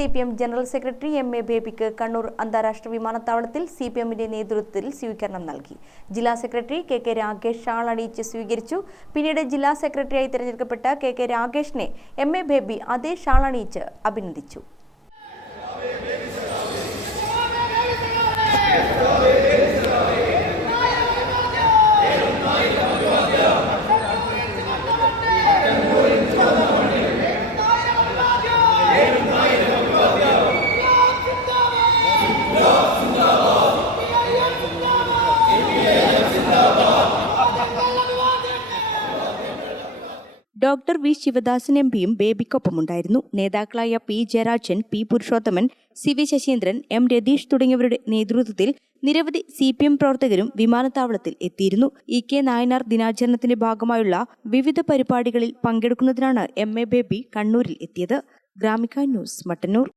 C P M general secretary M A ബേബിക്ക് കണ്ണൂർ അന്താരാഷ്ട്ര വിമാനത്താവളത്തിൽ സി പി എമ്മിന്റെ നേതൃത്വത്തിൽ സ്വീകരണം നൽകി. ജില്ലാ secretary K K Rakesh shawl അണിയിച്ച് സ്വീകരിച്ചു. പിന്നീട് ജില്ലാ സെക്രട്ടറിയായി തിരഞ്ഞെടുക്കപ്പെട്ട കെ കെ രാകേഷിനെ എം എ ബേബി അതേ ഷാൾ അണിയിച്ച് അഭിനന്ദിച്ചു. ഡോക്ടർ വി ശിവദാസൻ എം പിയും ബേബിക്കൊപ്പമുണ്ടായിരുന്നു. നേതാക്കളായ P Jayarajan P Purushothaman C V Sasheendran M Ratheesh തുടങ്ങിയവരുടെ നേതൃത്വത്തിൽ നിരവധി സി പി എം പ്രവർത്തകരും വിമാനത്താവളത്തിൽ എത്തിയിരുന്നു. ഇ കെ നായനാർ ദിനാചരണത്തിന്റെ ഭാഗമായുള്ള വിവിധ പരിപാടികളിൽ പങ്കെടുക്കുന്നതിനാണ് എം എ ബേബി കണ്ണൂരിൽ എത്തിയത്. ഗ്രാമിക ന്യൂസ് മട്ടന്നൂർ.